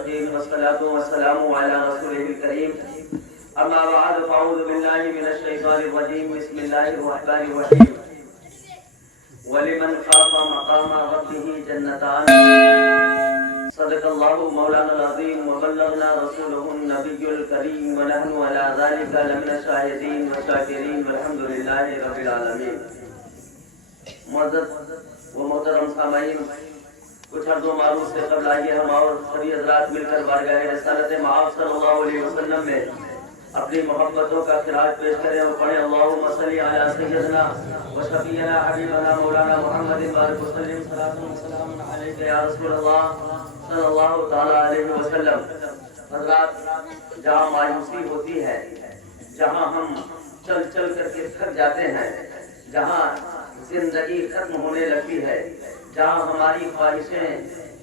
المتقين والصلاة والسلام على رسوله الكريم أما بعد فأعوذ بالله من الشيطان الرجيم بسم الله الرحمن الرحيم ولمن خاف مقام ربه جنتان صدق الله مولانا العظيم وبلغنا رسوله النبي الكريم ونحن على ذلك لمن الشاهدين والشاكرين والحمد لله رب العالمين. معزز و محترم سامعین، کچھ عرض و معروف سے قبل آئیے ہم اور سبھی حضرات مل کر بارگاہ رسالت مآب صلی اللہ علیہ وسلم میں اپنی محبتوں کا خراج پیش کریں اور پڑھیں اللہم صلی علی سیدنا و شفیعنا حبیبنا مولانا محمد بارک وسلم صلاۃ و سلام علیک یا رسول اللہ صلی اللہ تعالی علیہ وسلم. حضرات، جہاں مایوسی ہوتی ہے، جہاں ہم چل چل کر کے تھک جاتے ہیں، جہاں زندگی ختم ہونے لگتی ہے، جہاں ہماری خواہشیں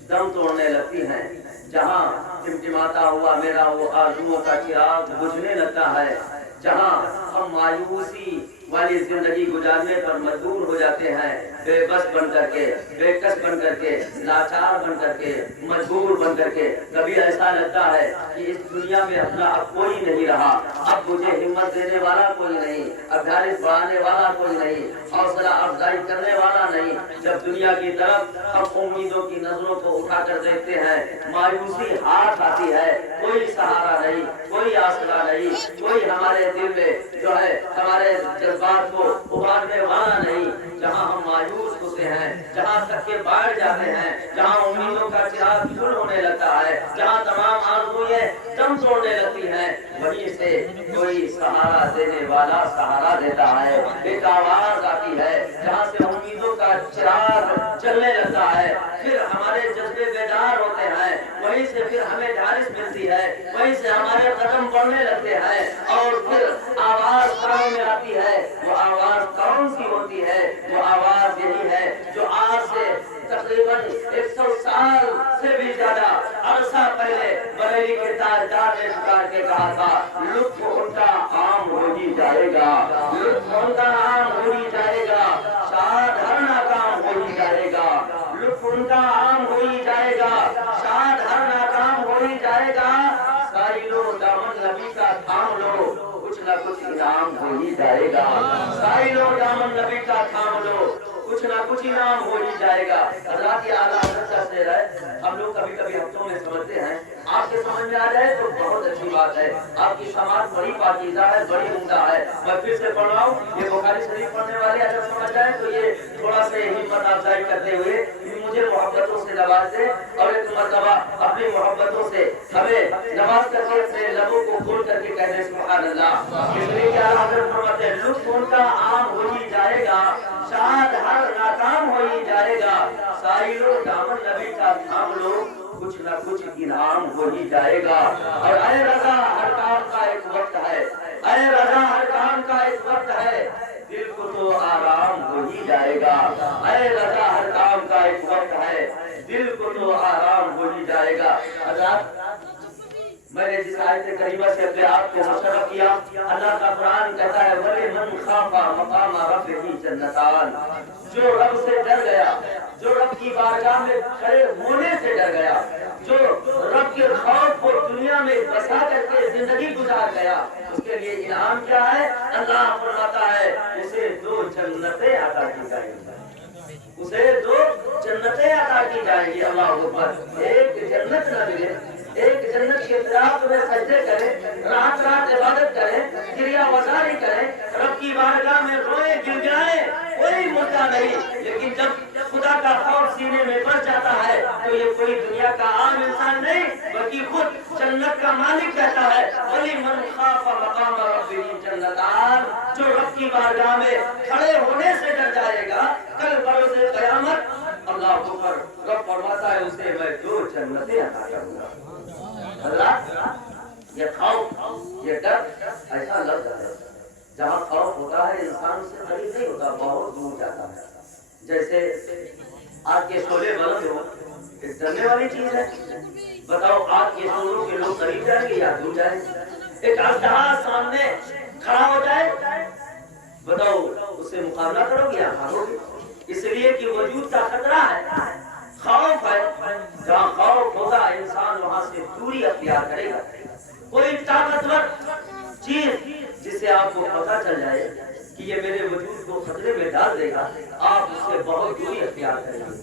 دم توڑنے لگتی ہیں، جہاں ٹمٹماتا ہوا میرا وہ آرزوؤں کا چراغ بجھنے لگتا ہے، جہاں ہم مایوسی والی زندگی گزارنے پر مجبور ہو جاتے ہیں، بے بس بن کر کے، بے کس بن کر کے، لاچار بن کر کے، مجبور بن کر کے، کبھی ایسا لگتا ہے کہ اس دنیا میں اپنا اب کوئی نہیں رہا، اب مجھے ہمت دینے والا کوئی نہیں، افزائش بڑھانے والا کوئی نہیں، حوصلہ افزائی کرنے والا نہیں. جب دنیا کی طرف ہم امیدوں کی نظروں کو اٹھا کر دیکھتے ہیں، مایوسی ہاتھ آتی ہے، کوئی سہارا نہیں، کوئی آسرا نہیں، کوئی ہمارے دل میں جو ہے ہمارے جذبات کو ابھارنے والا نہیں. جہاں ہم مایوس ہوتے ہیں، جہاں تک کے بڑھ جاتے ہیں، جہاں امیدوں کا چراغ دھل ہونے لگتا ہے، جہاں تمام آرزوئیں دم توڑنے لگتی ہیں، وہیں سے کوئی سہارا دینے والا سہارا دیتا ہے. ایک آواز آتی ہے جہاں سے امیدوں کا چراغ چلنے لگتا ہے، پھر ہمارے جذبے بیدار ہوتے ہیں، وہیں سے پھر ہمیں ڈھارس ملتی ہے، وہیں سے ہمارے قدم بڑھنے لگتے ہیں، اور پھر آواز کانوں میں آتی ہے. وہ آواز کون سی ہوتی ہے؟ وہ آواز یہی ہے جو آج سے تقریباً 100 سال سے بھی زیادہ عرصہ پہلے بریلی کے تاجدار نے پکار کے کہا تھا، لطف ان کا عام ہو ہی جائے گا، لطف ان کا عام ہو ہی جائے گا، شاد ہر ناکام ہو ہی جائے گا، لطف ان کا عام ہو ہی جائے گا، شاد ہر ناکام ہو ہی جائے گا. سائلو دامن نبی کا تھام لو، کچھ نہ کچھ انعام ہو ہی جائے گا. سائلو دامن نبی کا تھام لو، کچھ نہ کچھ انعام ہو ہی جائے گا. حضرات، یہ اعلیٰ حضرت کا شعر ہے. ہم لوگ کبھی کبھی ہفتوں میں سمجھتے ہیں، آپ کے سمجھ میں آ جائے تو بہت اچھی بات ہے. آپ کی سماعت بڑی پاکیزہ ہے، بڑی عمدہ ہے. میں پھر سے پڑھ رہا ہوں، یہ بخاری شریف پڑھنے والے اگر سمجھ جائیں تو یہ تھوڑا سے ہمت افزائی کرتے ہوئے مجھے محبتوں سے نواز دے، اور ایک مرتبہ اپنی محبتوں سے ہمیں نواز کر کے اپنے لبوں کو کھول کر کے کہہ دیں سبحان اللہ. اس لیے کہ اعلیٰ حضرت فرماتے ہیں، لطف ان کا عام ہو ہی جائے گا، شاد ہر ناکام ہو ہی جائے گا. سائلو دامن نبی کا تھام لو، کچھ نہ کچھ انعام ہو ہی جائے گا. اور اے رضا، ہر کام کا ایک وقت ہے، اے رضا، ہر کام کا ایک وقت ہے، دل کو تو آرام ہو ہی جائے گا. اے رضا، ہر کام کا ایک وقت ہے، دل کو تو آرام ہو ہی جائے گا. حضرات، میں نے جس آیت کریمہ سے اپنے آپ کو مشرف کیا، اللہ کا قرآن کہتا ہے وَلِمَنْ خَافَ مَقَامَ رَبِّهِ جَنَّتَانِ. جو رب سے ڈر گیا، جو رب کی بارگاہ میں کھڑے ہونے سے ڈر گیا، جو رب کے خوف کو دنیا میں بسا کر کے زندگی گزار گیا، اس کے لیے انعام کیا ہے؟ اللہ فرماتا ہے اسے 2 جنتیں عطا کی جائیں گی، اسے 2 جنتیں عطا کی جائیں گی. اللہ اکبر. ایک جنت نہ ملے، ایک جنت کے فراق میں سجدے کریں، رات رات عبادت کریں، کریا وزاری کریں، رب کی بارگاہ میں روئیں گر جائیں، کوئی مدعا نہیں. لیکن جب خدا کا خوف سینے میں بڑھ جاتا ہے تو یہ کوئی دنیا کا عام انسان نہیں بلکہ خود جنت کا مالک کہتا ہے وَلِمَنْ خَافَ مَقَامَ رَبِّهِ جَنَّتَانِ. جو رب کی بارگاہ میں کھڑے ہونے سے ڈر جائے گا، کل بروز قیامت اللہ کو رب فرماتا ہے اسے میں 2 جنتیں عطا کروں گا. حضرات، یہ خوف، یہ ڈر ایسا لفظ ہے جہاں خوف ہوتا ہے انسان سے قریب نہیں ہوتا، بہت دور جاتا ہے. جیسے آگ کے شعلے بلند ہو، ایک ڈرنے والی چیز ہے. بتاؤ، آگ کے شعلوں کے لوگ قریب جائیں گے یا دور جائیں گے؟ ایک اژدہا سامنے کھڑا ہو جائے، بتاؤ اس سے مقابلہ کرو گے یا بھاگو گے؟ اس لیے کہ وجود کا خطرہ ہے، خوف ہے, جہاں خوف ہوگا انسان وہاں سے دوری اختیار کرے گا. کوئی طاقتور چیز جسے آپ کو پتہ چل جائے کہ یہ میرے وجود کو خطرے میں ڈال دے گا, آپ اس سے بہت دوری اختیار کریں گے.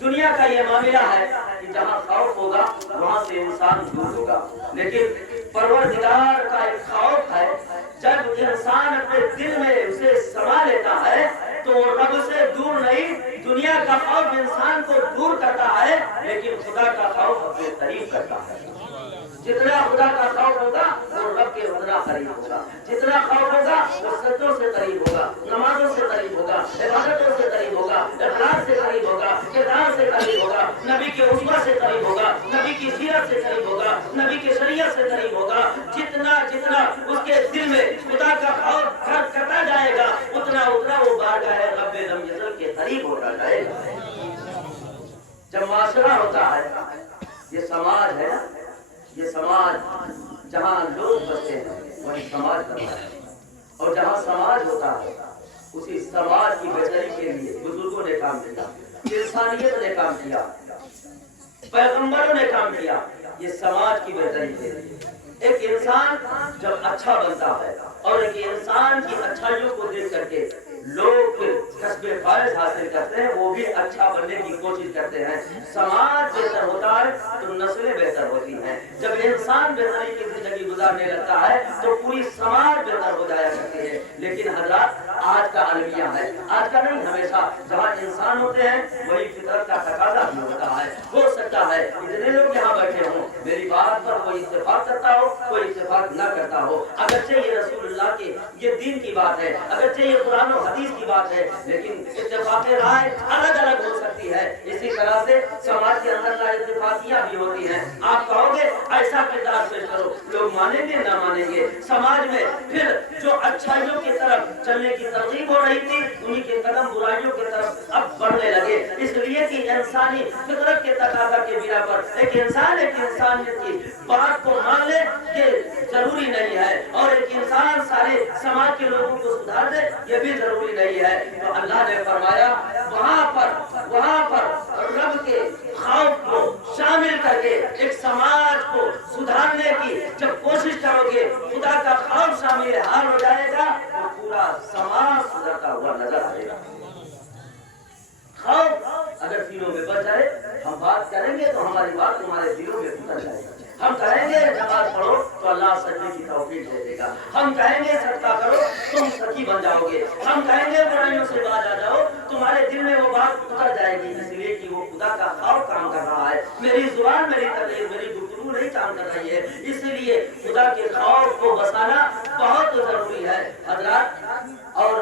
دنیا کا یہ معاملہ ہے کہ جہاں خوف ہوگا وہاں سے انسان دور ہوگا, لیکن پروردگار کا ایک خوف ہے. جب انسان اپنے دل میں اسے سما لیتا ہے تو وہ رب سے دور نہیں, دنیا کا خوف انسان کو دور کرتا ہے لیکن خدا کا خوف اپنے قریب کرتا ہے. جتنا خدا کا خوف ہوگا وہ رب کے اتنا قریب ہوگا, جتنا خوف ہوگا وہ سجدوں سے قریب ہوگا, نمازوں سے قریب ہوگا, عبادتوں سے قریب ہوگا, اخلاص سے قریب ہوگا, کردار سے قریب ہوگا, نبی کے اسوہ سے قریب ہوگا, نبی کی سیرت سے قریب ہوگا, نبی کی شریعت سے قریب ہوگا. جتنا جتنا اس کے دل میں خدا کا خوف گھر کرتا جائے گا اتنا اتنا وہ بارگاہ رب لم یزل کے قریب ہوتا جائے گا. جب معاشرہ ہوتا ہے, یہ سماج ہے, یہ سماج جہاں لوگ بستے ہیں وہی سماج کرتا ہے, اور جہاں سماج ہوتا ہے اسی سماج کی بہتری کے لیے بزرگوں نے کام کیا, انسانیت نے کام کیا, پیغمبروں نے کام کیا. یہ سماج کی بہتری کے لیے ایک انسان جب اچھا بنتا ہے اور ایک انسان کی اچھائیوں کو دیکھ کر کے لوگ پھر کسب فائز حاصل کرتے ہیں, وہ بھی اچھا بننے کی کوشش کرتے ہیں. سماج بہتر ہوتا ہے تو نسلیں بہتر ہوتی ہیں. جب انسان بہتری کی زندگی گزارنے لگتا ہے تو پوری سماج بہتر ہو جایا کرتی ہے. لیکن حضرات آج کا المیہ ہے, آج کا نہیں, ہمیشہ جہاں انسان ہوتے ہیں وہی فطرت کا تقاضا بھی ہوتا ہے. ہو سکتا ہے اتنے لوگ یہاں بیٹھے ہوں, میری بات پر کوئی اتفاق کرتا ہو, کوئی اتفاق نہ کرتا ہو, اگرچہ یہ رسول اللہ کے یہ دین کی بات ہے, اگرچہ یہ قرآن و حدیث کی بات ہے, لیکن اتفاق رائے الگ الگ ہو سکتی ہے. اسی طرح سے سماج کے اندر لا اتفاقیاں بھی ہوتی ہیں. آپ کہو گے ایسا کردار پیش کرو, لوگ مانیں گے نہ مانیں گے. سماج میں پھر جو اچھائیوں کی طرف چلنے کی ترغیب ہو رہی تھی انہی کے قدم برائیوں کی طرف اب بڑھنے لگے, اس لیے کہ انسانی فطرت کے تقاضا کے بنا پر ایک انسان ایک انسانیت کی بات کو مان لے یہ ضروری نہیں ہے, اور ایک انسان سارے سماج کے لوگوں کو سدھار دے یہ بھی ضروری نہیں ہے. تو اللہ نے فرمایا وہاں پر رب کے خوف کو شامل کر کے ایک سماج کو سدھارنے کی جب کوشش کرو گے, خدا کا خوف شامل حال ہو جائے گا تو پورا سماج سدھرتا ہوا نظر آئے گا. خوف اگر دلوں میں بچ جائے, ہم بات کریں گے تو ہماری بات تمہارے دلوں میں اتر جائے گا. ہم کہیں گے نماز پڑھو تو اللہ سجدے کی توفیق دے دے گا. ہم کہیں گے صدقہ کرو تم سخی بن جاؤ گے. ہم کہیں گے برائیوں سے باز آ جاؤ, تمہارے دل میں وہ بات اتر جائے گی, اس لیے کہ وہ خدا کا خوف کام کر رہا ہے. میری زبان میری تقریر میری گفتگو نہیں کام کر رہی ہے, اس لیے خدا کے خوف کو بسانا بہت ضروری ہے حضرات. اور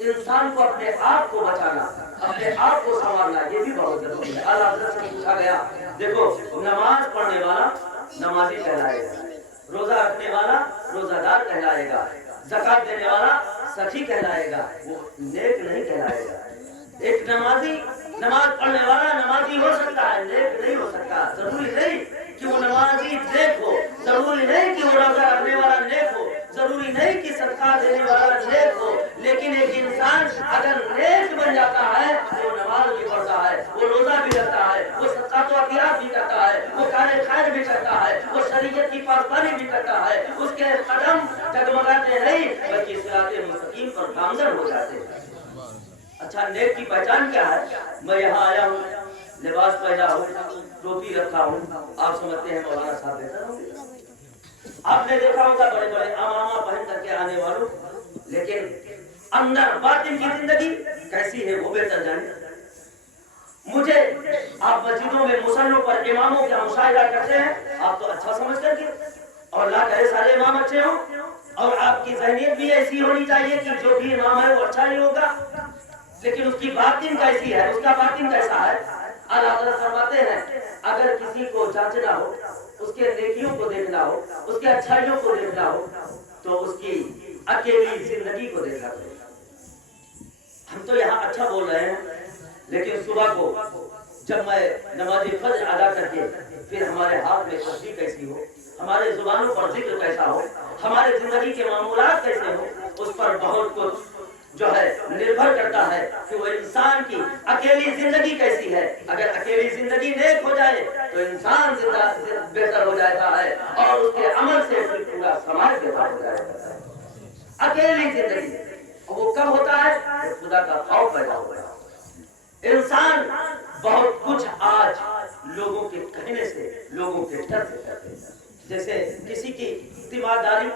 انسان کو اپنے آپ کو بچانا, اپنے آپ کو سنوارنا یہ بھی بہت ضروری ہے. اللہ حضرت سے پوچھا گیا, دیکھو نماز پڑھنے والا نمازی کہلائے گا, روزہ رکھنے والا روزہ دار کہلائے گا, زکات دینے والا سخی کہلائے گا, وہ نیک نہیں کہلائے گا. ایک نمازی نماز پڑھنے والا نمازی ہو سکتا ہے, نیک نہیں ہو سکتا. ضروری نہیں کہ وہ نمازی نیک ہو, ضروری نہیں کہ وہ روزہ رکھنے والا نیک ہو, ضروری نہیں کہ صدقہ دینے والا نیک ہو, لیکن ایک انسان اگر نیک بن جاتا ہے وہ نماز بھی پڑھتا ہے, وہ روزہ بھی رکھتا ہے, وہ صدقات و عطیات بھی کرتا ہے, وہ کار خیر بھی کرتا ہے, وہ شریعت کی پاسداری بھی کرتا ہے, اس کے قدم ڈگمگاتے نہیں بلکہ صراط مستقیم پر گامزن ہو جاتے ہیں. اچھا نیک کی پہچان کیا ہے؟ میں یہاں آیا ہوں, لباس پہنا ہوں, ٹوپی رکھا ہوں, آپ سمجھتے ہیں مولانا صاحب بہتر ہوں گے. آپ نے دیکھا ہوگا بڑے بڑے امامہ پہن کر کے آنے والوں, لیکن اندر باطن کی زندگی کیسی ہے وہ بہتر جانے. مجھے آپ مسجدوں میں مصلوں پر اماموں کا مشاہدہ کرتے ہیں, آپ تو اچھا سمجھ کر کے, اور اللہ کرے سارے امام اچھے ہوں, اور آپ کی ذہنیت بھی ایسی ہونی چاہیے کہ جو بھی امام ہے وہ اچھا ہی ہوگا, لیکن اس کی باطن کیسی ہے, اس کا باطن کیسا ہے. اللہ تعالیٰ فرماتے ہیں اگر کسی کو جانچنا ہو, اس کے نیکیوں کو دیکھنا ہو, اس کے اچھائیوں کو دیکھنا ہو تو اس کی اکیلی زندگی کو دیکھا کرے. ہم تو یہاں اچھا بول رہے ہیں, لیکن صبح کو جب میں نماز فجر ادا کر کے پھر ہمارے ہاتھ میں تسبیح کیسی ہو, ہمارے زبانوں پر ذکر کیسا ہو, ہمارے زندگی کے معمولات کیسے ہو, اس پر بہت کچھ جو ہے نربھر کرتا ہے کہ وہ انسان کی اکیلی زندگی کیسی ہے. اگر اکیلی زندگی نیک ہو جائے تو انسان بہتر ہو جاتا ہے اور اس کے عمل سے پھر پورا سماج بہتر ہو جاتا ہے. اکیلی زندگی وہ کب ہوتا ہے جب خدا کا خوف پیدا ہوتا ہے. انسان بہت کچھ آج لوگوں کے کہنے سے لوگوں کے ڈر سے کرتے ہیں. جیسے کسی کی تیمارداری,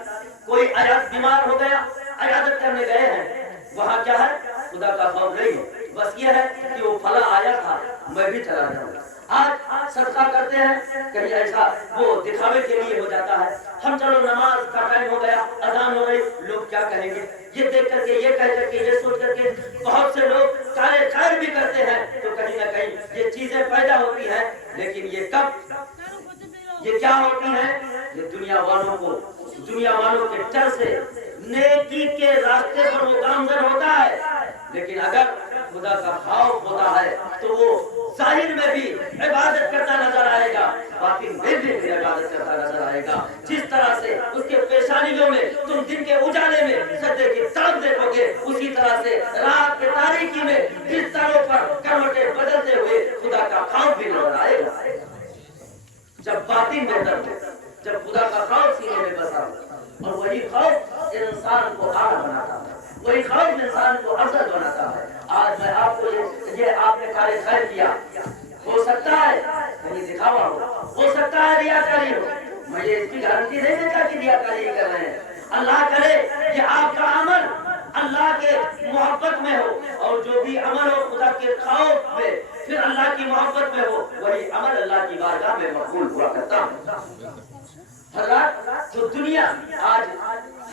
کوئی عیاذ بیمار ہو گیا, عیادت کرنے گئے ہیں, وہاں کیا ہے خدا کا خوف نہیں ہے, بس یہ ہے کہ وہ فلاں آیا تھا میں بھی چلا جاؤں. آج صدقہ کرتے ہیں کہیں ایسا وہ دکھاوے کے لیے ہو جاتا ہے. ہم چلو نماز کا ٹائم ہو گیا, اذان ہو گئی, لوگ کیا کہیں گے, یہ دیکھ کر کے, یہ کہہ کر کے, یہ سوچ کر کے بہت سے لوگ کارے خیر بھی کرتے ہیں تو کہیں نہ کہیں یہ چیزیں پیدا ہوتی ہیں. لیکن یہ کب, یہ کیا ہوتی ہے, یہ دنیا والوں کے ڈر سے نیکی کے راستے پر وہ گامزن ہوتا ہے. لیکن اگر خدا کا خوف ہوتا ہے تو وہ ظاہر میں بھی عبادت کرتا نظر آئے گا, باطن میں بھی عبادت کرتا نظر آئے گا. جس طرح سے اس کے پیشانیوں میں تم دن کے اجالے میں سجدے کی طرف دیکھو گے, اسی طرح سے رات کے تاریکی میں بستروں پر کروٹیں بدلتے ہوئے خدا کا خوف بھی نظر آئے گا. جب باطن بہتر ہو, جب خدا کا خوف سینے میں بسا ہو, اور وہی خوف انسان کو اعلیٰ بناتا ہے, وہی خوف انسان کو افضل بناتا ہے. آج میں آپ کو یہ آپ نے کارے خیر کیا, ہو سکتا ہے کہیں دکھاوا ہو سکتا ہے ریاکاری ہو, میں یہ اس کی گارنٹی نہیں دیتا کہ ریاکاری کر رہے ہیں. اللہ کرے کہ آپ کا عمل اللہ کے محبت میں ہو, اور جو بھی عمل ہو خدا کے خوف میں پھر اللہ کی محبت میں ہو, وہی عمل اللہ کی بارگاہ میں مقبول ہوا کرتا ہے. حضرات جو دنیا آج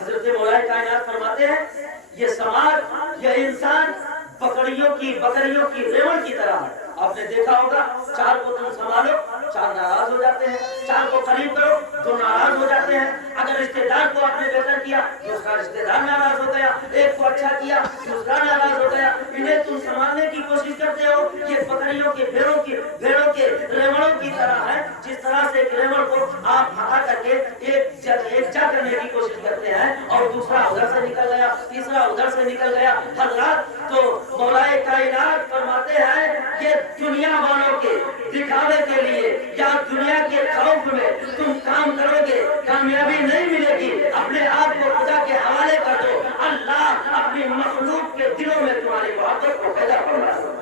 حضرت مولا کائنات فرماتے ہیں یہ سماج, یہ انسان بکریوں کی ریوڑ کی طرح ہے. آپ نے دیکھا ہوگا, چار کو تم سنبھالو, چار ناراض ہو جاتے ہیں, چار کو قریب کرو تو ناراض ہو جاتے ہیں. اگر رشتے دار کو آپ نے بہتر کیا دوسرا رشتے دار ناراض ہو گیا, ایک کو اچھا کیا دوسرا ناراض ہو گیا. انہیں تم سنبھالنے کی کوشش کرتے ہو, یہ بکریوں کے بھیڑوں کے ریوڑوں کی طرح ہے. جس طرح سے ایک ریوڑ کو آپ ہٹا کر کے ایک جا کرنے کی کوشش کرتے ہیں اور دوسرا ادھر سے نکل گیا, تیسرا ادھر سے نکل گیا. حضرات تو مولا کائنات فرماتے ہیں کہ دنیا والوں کے دکھاوے کے لیے یا دنیا کے خوف میں تم کام کرو گے, کامیابی نہیں ملے گی. اپنے آپ کو خدا کے حوالے کر دو, اللہ اپنی مخلوق کے دلوں میں تمہاری محبت کو پیدا کرنا ہے.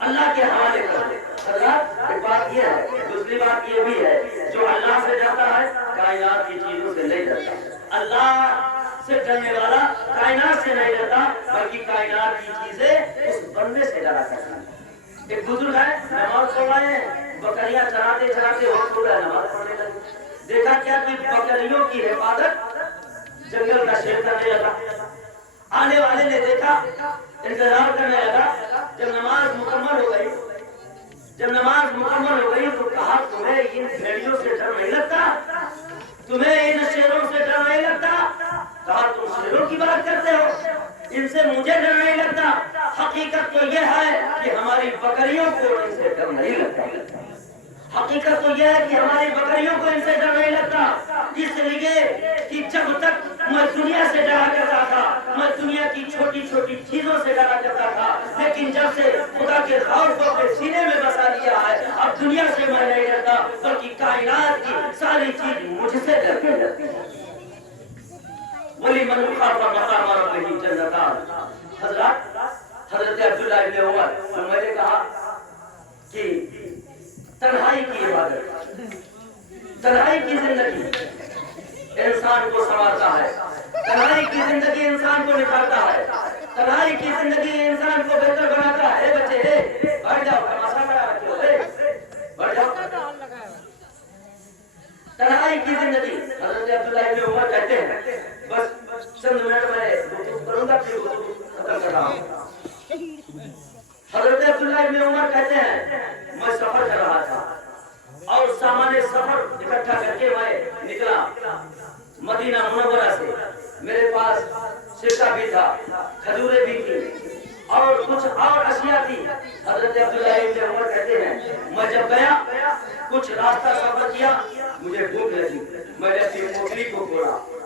اللہ کے حوالے کر دو. حضرات ایک بات یہ ہے, دوسری بات یہ بھی ہے, جو اللہ سے ڈرتا ہے کائنات کی چیزوں سے نہیں ڈرتا. اللہ سے ڈرنے والا کائنات سے نہیں ڈرتا بلکہ کائنات کی چیزیں اس بندے سے ڈرا کرتا ہے. ایک بزرگ ہے, نماز پڑھ رہے ہیں, بکریاں چراتے چراتے وقت ہو رہا ہے, نماز پڑھنے لگے. دیکھا کیا کہ بکریوں کی حفاظت جنگل کا شیر کرنے لگا. آنے والے نے دیکھا, انتظار کرنے لگا. جب نماز مکمل ہو گئی تو کہا تمہیں ان بھیڑیوں سے ڈر نہیں لگتا, تمہیں ان شیروں سے ڈر نہیں لگتا. کہا تم شیروں کی بات کرتے ہو, ان سے مجھے ڈر نہیں لگتا. حقیقت تو یہ ہے کہ ہماری بکریوں کو ان سے ڈر نہیں لگتا. حقیقت تو یہ ہے کہ ہماری بکریوں کو ان سے ڈر نہیں لگتا. اس لیے کہ جب تک میں دنیا سے ڈرا کرتا تھا, میں دنیا کی چھوٹی چھوٹی چیزوں سے ڈرا کرتا تھا, لیکن جب سے خدا کے خوف کو اپنے سینے میں بسا لیا ہے, اب دنیا سے میں نہیں ڈرتا بلکہ کائنات کی ساری چیز مجھ سے ڈرتی ہے. ولی من خاف مقام ربہ جنتان. حضرت عبداللہ ابن عمر, میں نے کہا کہ تنہائی کی عبادت, تنہائی کی زندگی انسان کو سنوارتا ہے, تنہائی کی زندگی انسان کو نکھارتا ہے, تنہائی کی زندگی انسان کو بہتر بناتا ہے. بچے بیٹھ جاؤ, تماشا بڑا رکھے ہو, بیٹھ جاؤ. تنہائی کی زندگی. حضرت عبداللہ ابن عمر کہتے ہیں, بس چند منٹ میں گفتگو کروں گا پھر گفتگو ختم کر رہا ہوں. حضرت عبداللہ ابن عمر کہتے ہیں, میں سفر کر رہا تھا اور سامان سفر اکٹھا کر کے میں نکلا مدینہ منورہ سے. میرے پاس سرکہ بھی تھا, کھجوریں بھی تھی اور کچھ اور اشیاء تھی. حضرت عبداللہ ابن عمر کہتے ہیں, میں جب گیا کچھ راستہ سفر کیا, مجھے بھوک لگی. میں نے اپنی پوٹلی کو کھولا,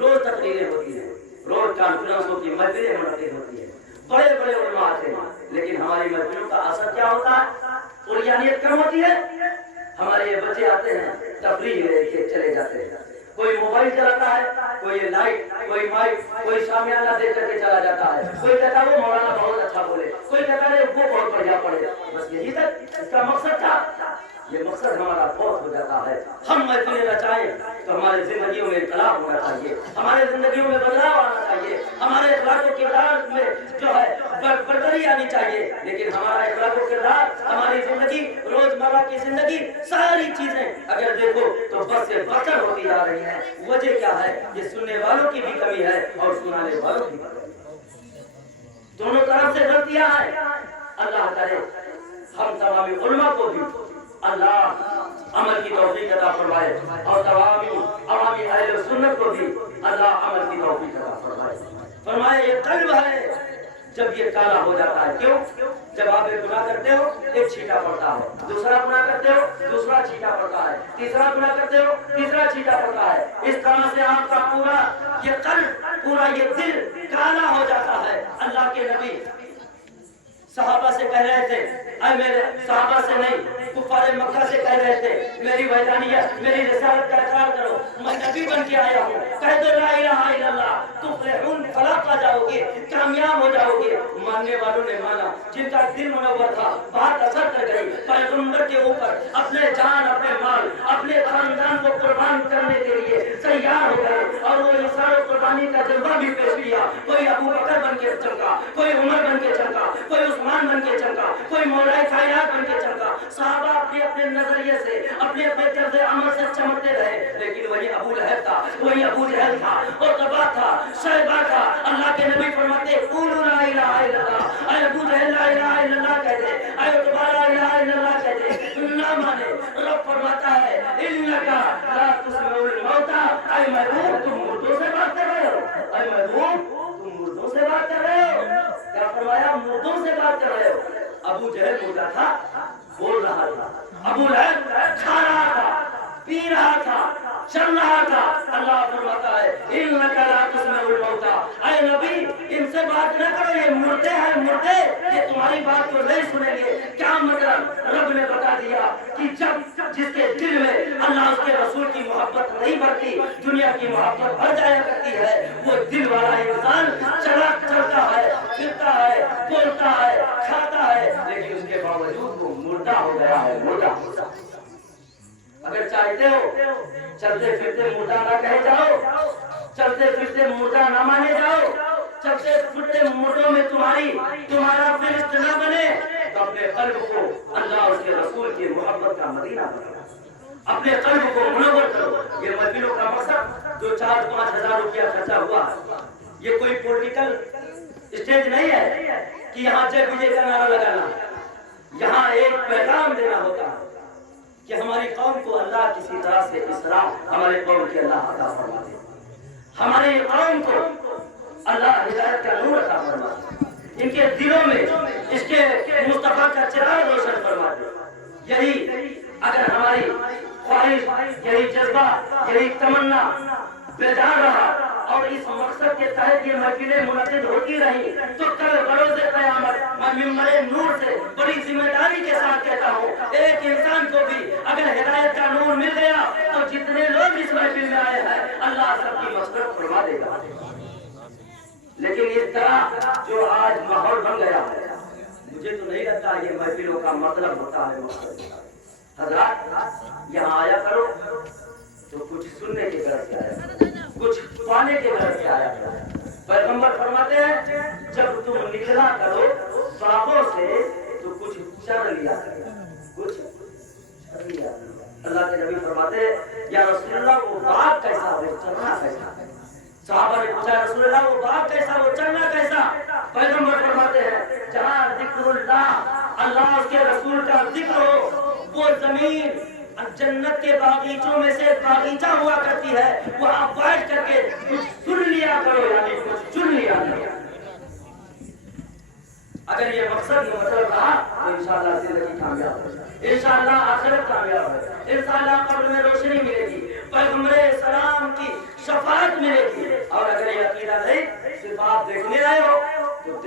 روز تقریریں ہوتی ہیں، روز کانفرنسوں کی محفلیں منعقد ہوتی ہیں، بڑے بڑے علماء آتے ہیں، لیکن ہماری محفلوں کا اثر کیا ہوتا ہے؟ قرآنیت کم ہوتی ہے۔ ہمارے یہ بچے آتے ہیں تفریح لے کے چلے جاتے ہیں، کوئی موبائل چلاتا ہے، کوئی لائٹ، کوئی مائک، کوئی شامیانہ دے کر کے چلا جاتا ہے، کوئی کہتا ہے وہ مولانا بہت اچھا بولے، کوئی کہتا ہے وہ بہت بڑھیا پڑھے، بس یہی تک اس کا مقصد تھا۔ یہ مقصد ہمارا فوت ہو جاتا ہے۔ ہم محفلیں نچائیں تو ہمارے زندگیوں میں انقلاب ہونا چاہیے، ہمارے زندگیوں میں بدلاؤ آنا چاہیے، ہمارے اخلاق و کردار میں جو ہے برتری آنی چاہیے، لیکن ہمارا اخلاق و کردار، ہماری زندگی، روزمرہ کی زندگی، ساری چیزیں اگر دیکھو تو بس سے بدتر ہوتی جا رہی ہیں۔ وجہ کیا ہے؟ یہ سننے والوں کی بھی کمی ہے اور سنانے والوں کی بھی کمی ہے، دونوں طرف سے غلطیاں ہیں۔ اللہ کرے ہم تمام علماء کو بھی اللہ عمل کی توفیق عطا فرمائے اور تمام عوامی اہل سنت کو بھی اللہ عمل کی توفیق عطا فرمائے۔ فرمائے یہ قلب ہے جب یہ کالا ہو جاتا ہے، کیوں؟ جب آپ ایک گناہ کرتے ہو ایک چھینٹا پڑتا ہے، دوسرا گناہ کرتے ہو دوسرا چھینٹا پڑتا ہے، تیسرا گناہ کرتے ہو تیسرا چھینٹا پڑتا ہے، اس طرح سے آپ کا پورا یہ قلب، پورا یہ دل کالا ہو جاتا ہے۔ اللہ کے نبی صحابہ سے کہہ رہے تھے، اے میرے صحابہ سے نہیں، کفار مکہ سے کہہ رہے تھے، میری وحدانیت، میری رسالت کا اقرار کرو، میں نبی بن کے آیا ہوں، کہہ دو لا الہ الا اللہ، تفلحون، فلاح پا جاؤ گے، کامیاب ہو جاؤ گے۔ ماننے والوں نے مانا، جن کا دل منور تھا، بات اثر کر گئی، پیغمبر کے اوپر اپنے جان، اپنے مال، اپنے خاندان کو قربان کرنے کے لیے تیار ہو گئے اور وہ اظہار قربانی کا جذبہ بھی پیش کیا۔ کوئی ابو بکر بن کے چمکا، کوئی عمر بن کے چمکا، کوئی عثمان بن کے چمکا، کوئی مولا کائنات بن کے چمکا۔ صحابہ اپنے اپنے نظریے سے، اپنے اپنے طرز عمل سے چمکتے رہے، لیکن وہی ابو لہب تھا، وہی ابو جہل تھا، اور تبا تھا، شیبہ تھا۔ اللہ کے نبی فرماتے قولوا لا الہ الا اللہ، اے ابو جہل لا الہ الا اللہ کہتے، اے اتبا لا الہ الا اللہ کہتے، نہ مانے۔ رب فرماتا ہے انک لا تسمع الموتى، اے محبوب تم مردوں سے بات کر رہے ہو، اے محبوب تم مردوں سے بات کر رہے ہو۔ کیا فرمایا؟ مردوں سے بات کر رہے ہو۔ ابو جہل مردہ تھا، بول رہا تھا، ابو لہب کھا رہا تھا، پی رہا تھا، چل رہا تھا۔ اللہ فرماتا ہے انک لا تسمع الموتى، اے نبی ان سے بات نہ کرو، یہ مردے ہیں، مردے، یہ تمہاری بات کو نہیں سنیں گے۔ کیا مطلب؟ رب نے بتا دیا کہ جب جس کے دل میں اللہ اس کے رسول کی محبت نہیں بھرتی، دنیا کی محبت بھر جایا کرتی ہے، وہ دل والا انسان چلتا ہے، پھرتا ہے، بولتا ہے، کھاتا ہے، لیکن اس کے باوجود وہ مردہ ہو گیا ہے، مردہ۔ اگر چاہتے ہو چلتے پھرتے مردہ نہ کہے جاؤ، چلتے پھرتے مردہ نہ مانے جاؤ، چلتے پھرتے مردوں میں تمہارا فہرست نہ بنے، تو اپنے قلب کو اللہ اور اس کے رسول کی محبت کا مدینہ بناؤ، اپنے قلب کو منور کرو۔ یہ محفلوں کا مقصد جو 4-5 ہزار روپیہ خرچہ ہوا ہے، یہ کوئی پولیٹیکل اسٹیج نہیں ہے کہ یہاں جے وجے کا نعرہ لگانا، یہاں ایک پیغام دینا ہوتا ہے کہ ہماری قوم کو اللہ کسی طرح سے اصلاح، ہمارے قوم کی اللہ عطا فرما دے، ہماری قوم کو اللہ ہدایت کا نور عطا فرما دے، ان کے دلوں میں اس کے مصطفیٰ کا چراغ روشن فرما دے۔ یہی اگر ہماری خواہش، یہی جذبہ، یہی تمنا بیدار رہا اور اس مقصد کے تحت یہ محفلیں منعقد ہوتی رہی، تو کل بروز قیامت میں ممبر نور سے بڑی ذمہ داری کے ساتھ کہتا ہوں، ایک انسان کو بھی اگر ہدایت کا نور مل گیا تو جتنے لوگ اس محفل میں آئے ہیں اللہ سب کی مغفرت فرما دے گا۔ لیکن اس طرح جو آج ماحول بن گیا ہے، مجھے تو نہیں لگتا یہ محفلوں کا مطلب ہوتا ہے مقصد۔ حضرات یہاں آیا کرو تو کچھ سننے کی غرض سے آیا کرو، کچھ پانے کی غرض سے آیا کرو۔ پیغمبر فرماتے ہیں جب تم نکلا کرو باغوں سے تو کچھ چر لیا کرو، کچھ چر لیا کرو۔ اللہ کے نبی فرماتے ہیں یا رسول اللہ وہ باغ کیسا ہے، چرنا کیسا ہے؟ صحابہ نے پوچھا رسول اللہ وہ باغ کیسا، وہ چرنا کیسا؟ پیغمبر فرماتے ہیں جہاں ذکر اللہ، اللہ اس کے رسول کا ذکر ہو، وہ زمین جنت کے باغیچوں میں سے باغیچہ ہوا کرتی ہے، وہاں بیٹھ کر کے کچھ سن لیا کرو، یعنی کچھ چن لیا کرو۔ اگر یہ مقصد یہ مطلب رہا تو انشاءاللہ زندگی کامیاب ہو جائے، انشاءاللہ آخرت کامیاب ہے، انشاءاللہ قبر میں روشنی ملے گی، پیغمبر اسلام کی شفاعت ملے گی،